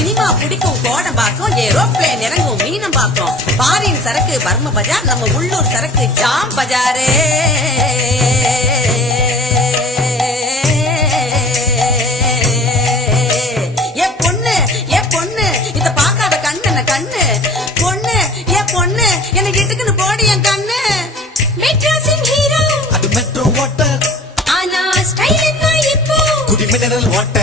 Cinema பிடிக்கும் Kodambakkam, aeroplane இறங்கும் மீனம்பாக்கம், பாரின் சரக்கு பர்ம பஜார், நம்ம உள்ளூர் சரக்கு ஜாம் பஜாரே. Mineral water.